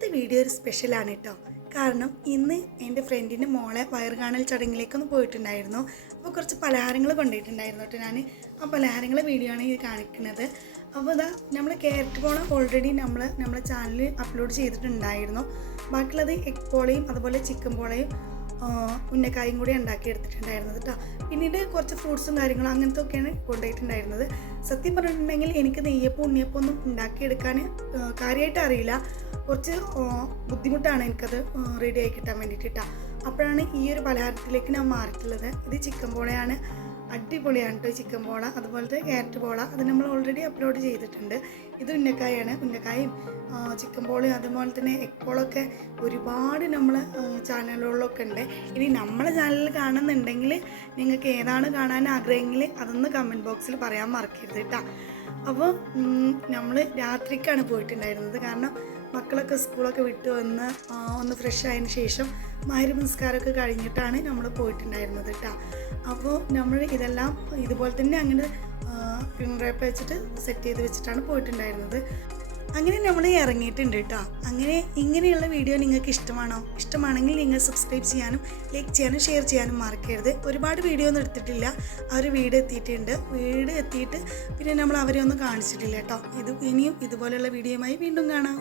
ഇന്നത്തെ വീഡിയോ ഒരു സ്പെഷ്യലാണ് കേട്ടോ. കാരണം ഇന്ന് എൻ്റെ ഫ്രണ്ടിൻ്റെ മോളെ വയറുകാണൽ ചടങ്ങിലേക്കൊന്ന് പോയിട്ടുണ്ടായിരുന്നു. അപ്പോൾ കുറച്ച് പലഹാരങ്ങൾ കൊണ്ടുപോയിട്ടുണ്ടായിരുന്നു കേട്ടോ. ഞാൻ ആ പലഹാരങ്ങളെ വീഡിയോ ആണ് ഇത് കാണിക്കുന്നത്. അപ്പോൾ ഇതാ നമ്മൾ ക്യാരറ്റ് പോള ഓൾറെഡി നമ്മളെ ചാനലിൽ അപ്ലോഡ് ചെയ്തിട്ടുണ്ടായിരുന്നു. ബാക്കിയുള്ളത് എഗ് പോളയും അതുപോലെ ചിക്കൻ പോളയും ഉന്നക്കായും കൂടി ഉണ്ടാക്കിയെടുത്തിട്ടുണ്ടായിരുന്നത് കേട്ടോ. പിന്നീട് കുറച്ച് ഫ്രൂട്ട്സും കാര്യങ്ങളും അങ്ങനത്തെ ഒക്കെയാണ് കൊണ്ടുപോയിട്ടുണ്ടായിരുന്നത്. സത്യം പറഞ്ഞിട്ടുണ്ടെങ്കിൽ എനിക്ക് നെയ്യപ്പം ഉണ്ണിയപ്പം ഒന്നും ഉണ്ടാക്കിയെടുക്കാൻ കാര്യമായിട്ട് അറിയില്ല. കുറച്ച് ബുദ്ധിമുട്ടാണ് എനിക്കത് റെഡി ആയി കിട്ടാൻ വേണ്ടിയിട്ടാ. അപ്പോഴാണ് ഈ ഒരു പലഹാരത്തിലേക്ക് ഞാൻ മാറിയിട്ടുള്ളത്. ഇത് ചിക്കൻ പോളയാണ്, അടിപൊളിയാണ് കേട്ടോ ചിക്കൻ പോള. അതുപോലത്തെ ക്യാരറ്റ് പോള അത് നമ്മൾ ഓൾറെഡി അപ്ലോഡ് ചെയ്തിട്ടുണ്ട്. ഇത് ഉന്നക്കായാണ്. ഉന്നക്കായും ചിക്കൻ പോളയും അതുപോലെ തന്നെ എഗ് പോളൊക്കെ ഒരുപാട് നമ്മളെ ചാനലുകളിലൊക്കെ ഉണ്ട്. ഇനി നമ്മളെ ചാനലിൽ കാണുന്നുണ്ടെങ്കിൽ നിങ്ങൾക്ക് ഏതാണ് കാണാൻ ആഗ്രഹമെങ്കിൽ അതൊന്ന് കമൻറ്റ് ബോക്സിൽ പറയാൻ മറക്കരുത് കേട്ടോ. അപ്പോൾ നമ്മൾ രാത്രിക്കാണ് പോയിട്ടുണ്ടായിരുന്നത്. കാരണം മക്കളൊക്കെ സ്കൂളൊക്കെ വിട്ട് വന്ന് ഒന്ന് ഫ്രഷ് ആയതിന് ശേഷം മഗ്‌രിബ് നിസ്കാരമൊക്കെ കഴിഞ്ഞിട്ടാണ് നമ്മൾ പോയിട്ടുണ്ടായിരുന്നത് കേട്ടോ. അപ്പോൾ നമ്മൾ ഇതെല്ലാം ഇതുപോലെ തന്നെ അങ്ങനെ പിൻറേപ്പ് വെച്ചിട്ട് സെറ്റ് ചെയ്ത് വെച്ചിട്ടാണ് പോയിട്ടുണ്ടായിരുന്നത്. അങ്ങനെ നമ്മൾ ഇറങ്ങിയിട്ടുണ്ട് കേട്ടോ. ഇങ്ങനെയുള്ള വീഡിയോ നിങ്ങൾക്ക് ഇഷ്ടമാണെങ്കിൽ നിങ്ങൾ സബ്സ്ക്രൈബ് ചെയ്യാനും ലൈക്ക് ചെയ്യാനും ഷെയർ ചെയ്യാനും മറക്കരുത്. ഒരുപാട് വീഡിയോ ഒന്നും എടുത്തിട്ടില്ല. ആ ഒരു വീട് എത്തിയിട്ടുണ്ട്. വീട് എത്തിയിട്ട് പിന്നെ നമ്മൾ അവരെ ഒന്നും കാണിച്ചിട്ടില്ല കേട്ടോ. ഇനിയും ഇതുപോലെയുള്ള വീഡിയോയുമായി വീണ്ടും കാണാം.